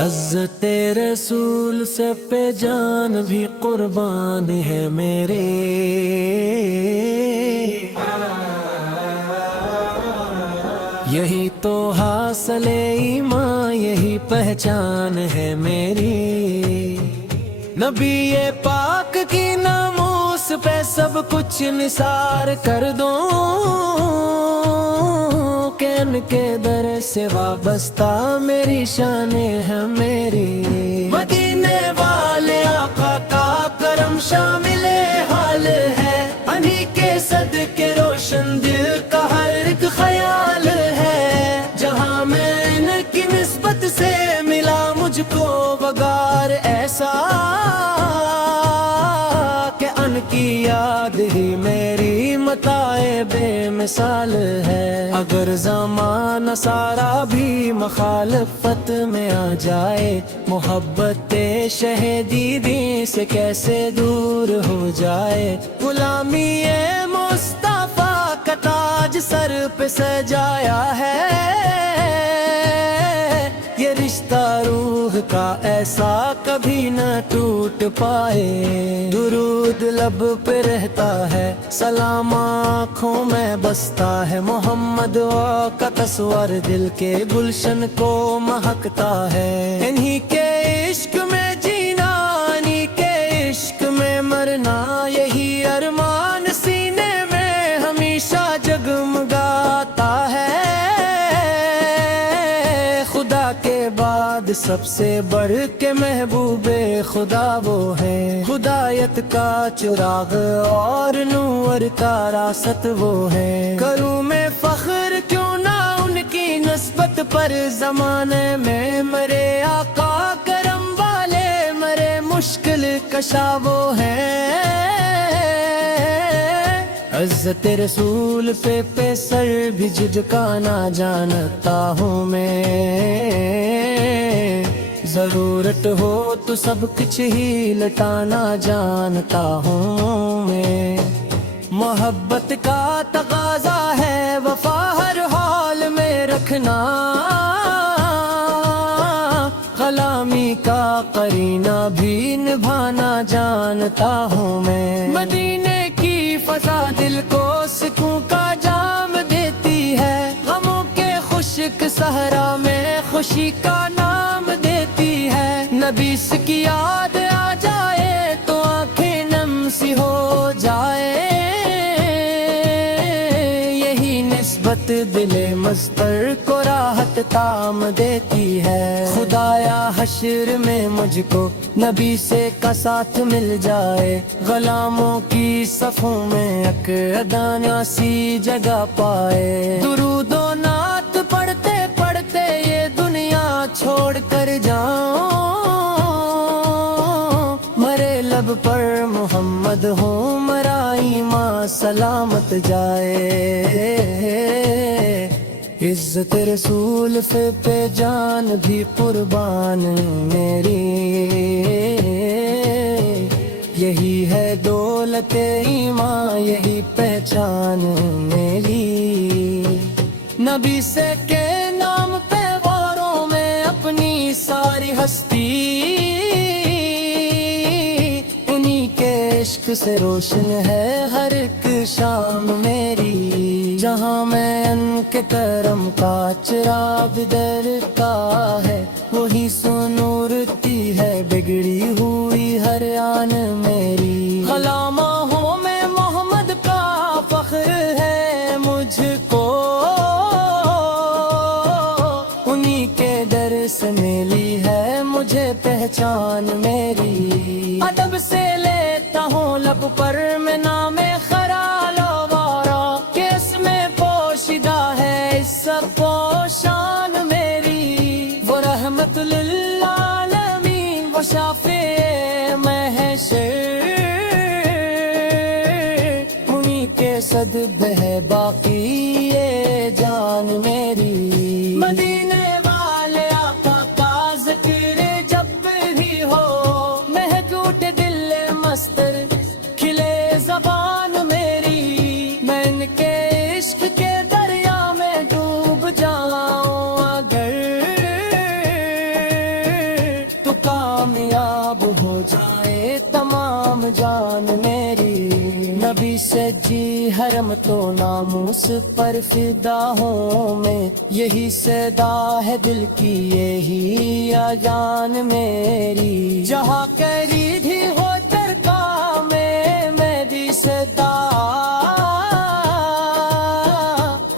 حضرت رسول سے پہ جان بھی قربان ہے میرے، یہی تو حاصل ایمان، یہی پہچان ہے میری۔ نبی پاک کی ناموس پہ سب کچھ نثار کر دوں، کہ ان کے در سے وابستہ میری شان ہے میری۔ مدینے والے آقا کا کرم شامل حال ہے، انہی کے صدقے روشن دل کا ہر ایک خیال ہے۔ جہاں میں ان کی نسبت سے ملا مجھ کو وقار ایسا، کہ ان کی یاد ہی میری متاع بے مثال ہے۔ اگر زمانہ سارا بھی مخالفت میں آ جائے، محبت شہیدی سے کیسے دور ہو جائے۔ غلامی مصطفیٰ کا تاج سر پہ سجایا ہے، یہ رشتہ روح کا ایسا کبھی نہ ٹوٹ پائے۔ درود لب پہ رہتا ہے، سلام آنکھوں میں بستا ہے، محمد کا تصور دل کے گلشن کو مہکتا ہے۔ انہی کے عشق میں جینا، انہی کے عشق میں مرنا، یہی ارمان سینے میں ہمیشہ جگمگاتا ہے۔ خدا کے بعد سب سے بڑھ کے محبوب خدا وہ ہے، ہدایت کا چراغ اور نور کا راست وہ ہے۔ کروں میں فخر کیوں نہ ان کی نسبت پر، زمانے میں مرے آقا کرم والے، مرے مشکل کشا وہ ہیں۔ عزت رسول پہ سر بھی جھکانا جانتا ہوں میں، ضرورت ہو تو سب کچھ ہی لٹانا جانتا ہوں میں۔ محبت کا تقاضا ہے وفا ہر حال میں رکھنا، غلامی کا قرینہ بھی نبھانا جانتا ہوں میں۔ مدینے کی فضا دل کو سکون کا جام دیتی ہے، غموں کے خشک صحرا میں خوشی کا نام دیتی ہے۔ نبی کی یاد آ جائے تو آنکھیں نم سی ہو جائے، یہی نسبت دل مضطر کو راحت تام دیتی ہے۔ خدایا حشر میں مجھ کو نبی سے کا ساتھ مل جائے، غلاموں کی صفوں میں اقعدانیہ سی جگہ پائے۔ درود و نعت پڑھتے پڑھتے یہ دنیا چھوڑ کر جاؤں، مرے لب پر محمد ہوں، مرا ایمان سلامت جائے۔ عزت رسول پہ جان بھی قربان میری، یہی ہے دولت ایمان، یہی پہچان میری۔ نبی سے کے نام پہ غاروں میں اپنی ساری ہستی، انہی کے عشق سے روشن ہے ہر ایک شام میری۔ جہاں میں ان کے کرم کا چراغ در کا ہے، وہی سنورتی ہے بگڑی ہوئی ہر آن میری۔ غلاموں ہوں میں محمد کا فخر ہے مجھ کو، انہی کے در سے ملی ہے مجھے پہچان میری۔ ادب سے لیتا ہوں لب پر میں نام خرال وارا، کہ اس میں پوشیدہ ہے اس سب پوشان میری۔ وہ رحمت للعالمین، وہ شافع محشر، انہی کے صدقے ہے باقی یہ جان میری۔ مدینے والے آقا کا ذکر جب بھی ہو، مہک اٹھے دل مستر، کھلے زبان میری۔ میں ان کے عشق کے دریا میں ڈوب جاؤں اگر، جی حرم تو ناموس پر فدا ہوں میں، یہی صدا ہے دل کی یہی جان میری، جہاں کری بھی ہو ترکا میں بھی صدا،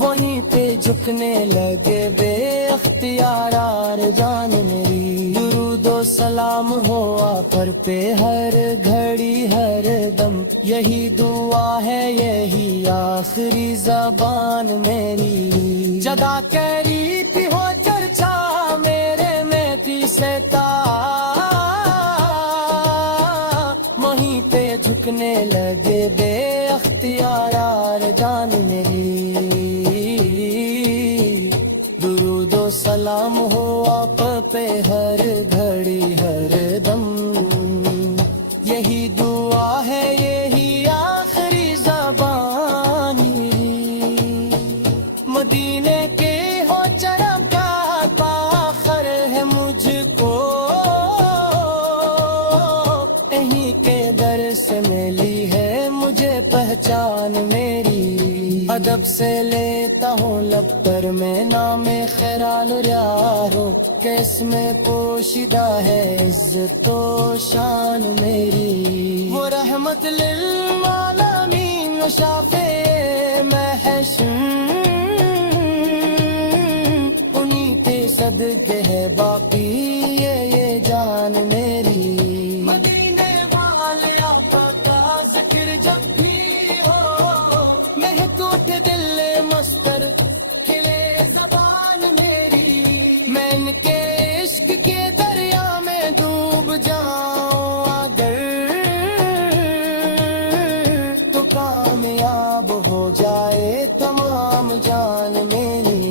وہیں پہ جھکنے لگے بے اختیار جان میری، درود و سلام ہو آپ پہ ہر گھڑی ہر دم، یہی دعا ہے یہی آخری زبان میری، جگہ کری بھی ہو چرچا میرے میں بھی ستا، وہیں پہ جھکنے لگے بے اختیار جان میری، درود و سلام ہو آپ پہ ہر گھڑی ہر دم، یہی دعا ہے یہی آخری زبانی، مدینے کے ہو چرم کا فخر ہے مجھ کو، انہی کے در سے ملی ہے مجھے پہچان میری، ادب سے لیتا ہوں لب پر میں نام خیرال یارو، کہ اس میں پوشیدہ ہے عزت و شان میری، وہ رحمت للعالمین و شافع محشر، انہی پہ صدقے ہے باقی یہ جان میری، مدینے والے آقا کا ذکر جب بھی ہو، مہتوت دل مسکر کھلے زبان میری، میں ان کے عشق کے دریا میں ڈوب جاؤں اگر تو کامیاب ہو جائے تمام جان میری،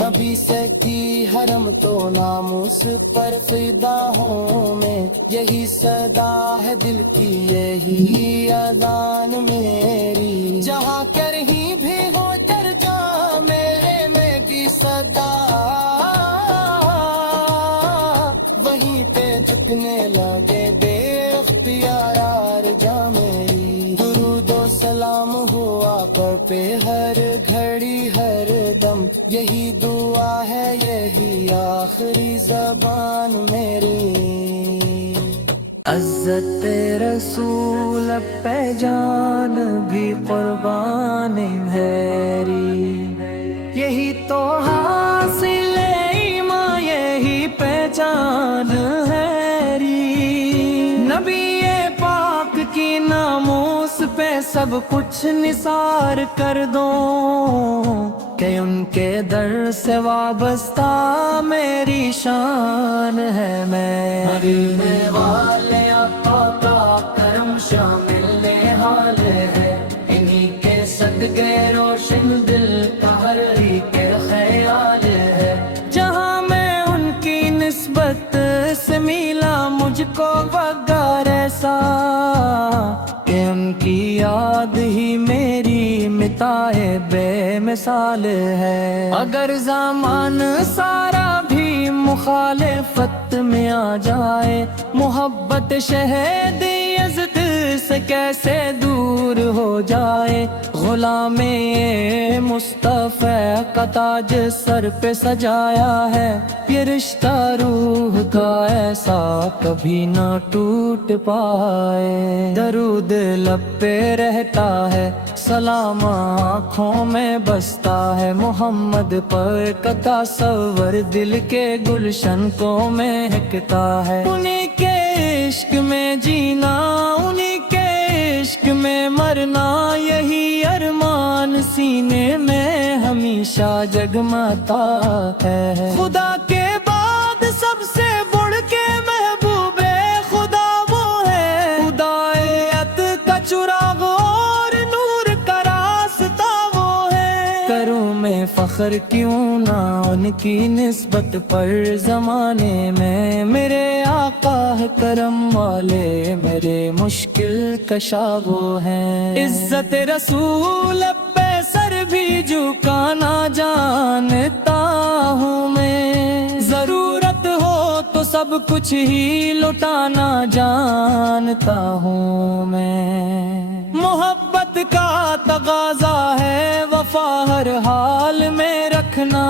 نبی سے کی حرم تو ناموس پر فدا ہوں میں، یہی صدا ہے دل کی یہی اذان میری، جہاں کرہیں بھی ہو چرچا میرے میں کی صدا، وہیں پہ جھکنے لگے بے اختیار جا میری، درود و سلام ہو آپ پہ ہر گھڑی ہر دم، یہی دعا ہے یہی آخری زبان میری، عزت رسول پہ جان بھی قربان میری، یہی تو حاصل ایمان یہی پہچان ہے ری، نبی پاک کی ناموس پہ سب کچھ نثار کر دوں، کہ ان کے در سے وابستہ میری شان ہے، میں مدینے والے آقا کا کرم شامل حال ہے، انہی کے صدقے روشن دل کا ہر ایک خیال ہے، جہاں میں ان کی نسبت سے ملا مجھ کو وقار ایسا، کہ ان کی یاد ہی میری مٹائے بے مثال ہے، اگر زمان سارا بھی مخالفت میں آ جائے، محبت شہد یزد سے کیسے دور ہو جائے، غلام مصطفیٰ کا تاج سر پہ سجایا ہے، یہ رشتہ روح کا ایسا کبھی نہ ٹوٹ پائے، درود لب پہ رہتا ہے سلام آنکھوں میں بستا ہے، محمد پر کا تصور دل کے گلشن کو مہکتا ہے، انہی کے عشق میں جینا انہی کے عشق میں مرنا، یہی ارمان سینے میں ہمیشہ جگمگتا ہے، خدا کے بعد سب سے بڑھ کے محبوب خدا وہ ہے، خدایت کا چراغ اور نور کا راستہ وہ ہے، کروں میں فخر کیوں نہ ان کی نسبت پر، زمانے میں میرے آقا ہے کرم والے، میرے مشکل کشا وہ ہیں، عزت رسول پہ سر بھی جھکانا جانتا ہوں میں، ضرورت ہو تو سب کچھ ہی لٹانا جانتا ہوں میں، محبت کا تقاضا ہے وفا ہر حال میں رکھنا،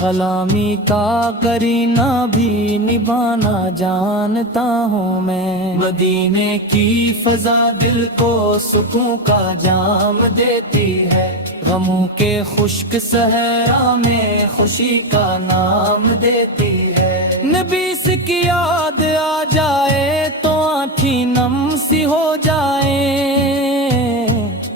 غلامی کا کرینہ بھی نبھانا جانتا ہوں میں۔ مدینے کی فضا دل کو سکون کا جام دیتی ہے، غموں کے خشک صحرا میں خوشی کا نام دیتی ہے۔ نبی سے کی یاد آ جائے تو آنکھیں نم سی ہو جائیں،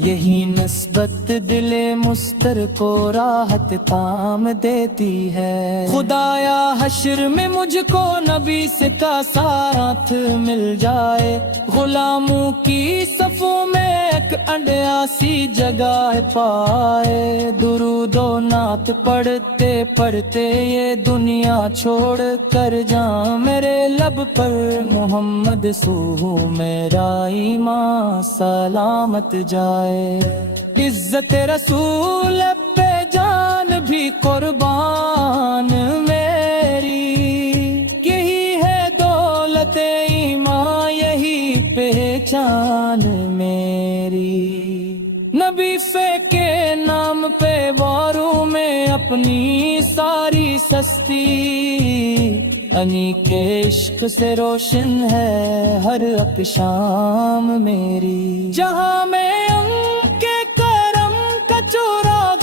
یہی نسبت دل مستر کو راحت تام دیتی ہے۔ خدایا حشر میں مجھ کو نبی سے کا ساتھ مل جائے، غلاموں کی صفوں میں ایک انڈیا سی جگہ پائے۔ درود و نعت پڑھتے پڑھتے یہ دنیا چھوڑ کر جاں میرے لب پر محمد سو میرا ایمان سلامت جائے۔ عزت رسول پہ جان بھی قربان میری، یہی ہے دولت ایمان یہی پہچان میری۔ نبی کے نام پہ واروں میں اپنی ساری سستی، انی کے عشق سے روشن ہے ہر ایک شام میری۔ جہاں میں ان کے کرم کا چراغ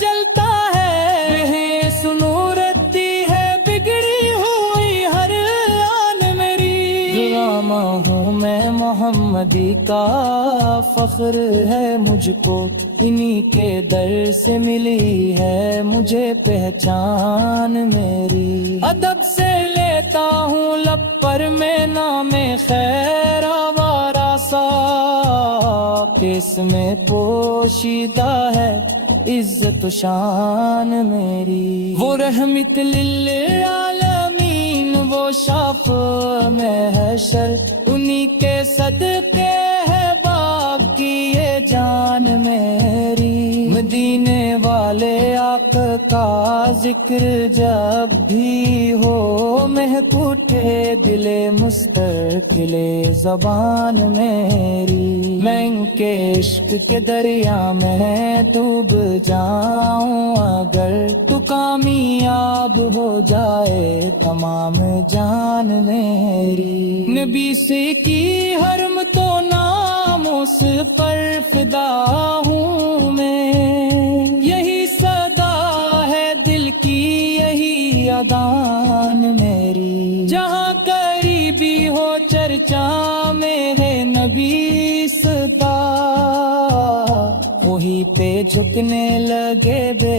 جلتا ہے، رہیں سنورتی ہے بگڑی ہوئی ہر آن میری۔ غلام ہوں میں محمدی کا، فخر ہے مجھ کو انہی کے در سے ملی ہے مجھے پہچان میری۔ ادب سے لیتا ہوں لب پر میں نام خیر آوارہ سا، اس میں پوشیدہ ہے عزت و شان میری۔ وہ رحمت للعالمین وہ شاف محشر، انہی کے صدقے ہے باقی یہ جان میری۔ مدینے والے آقا کا ذکر جب بھی ہو مہک اٹھے دل مستقل زبان میری۔ میں ان کے عشق کے دریا میں ڈوب جاؤں اگر تو کامیاب ہو جائے تمام جان میری۔ نبی سے کی حرم تو نام اس پر فدا ہوں میں، یہی صدا ہے دل کی یہی اذان میری۔ جہاں قریبی ہو چرچا میرے نبی صدا، وہی پہ جھکنے لگے بے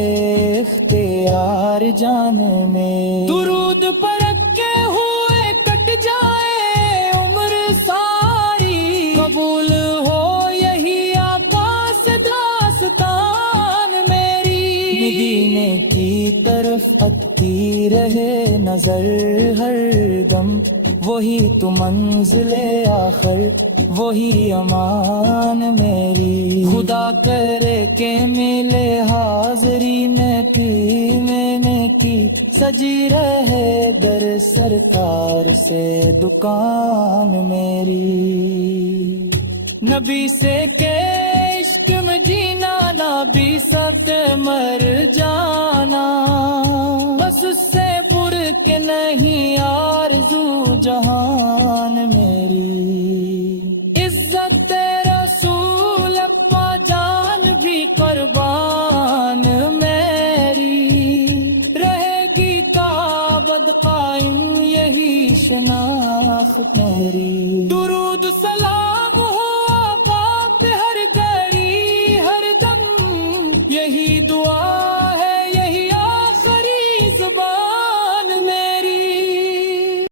اختیار جان میں۔ درود پر رکھے ہوئے کٹ جائے عمر ساری، قبول ہو یہی آقا سے داستان میری۔ مدینے کی طرف اٹھتی رہے نظر ہر دم، وہی تو منزل آخر وہی امان میری۔ خدا کرے کہ ملے حاضری میں نے کی، سجی رہے در سرکار سے دکان میری۔ نبی سے کہ عشق میں جینا نہ بھی سکتے مر جانا، بس اس سے بر کے نہیں آرزو جہان میری۔ عزت رسول پا جان بھی قربان میری، رہے گی کعبۃ قائم یہی شناخت میری۔ درود سلام ہو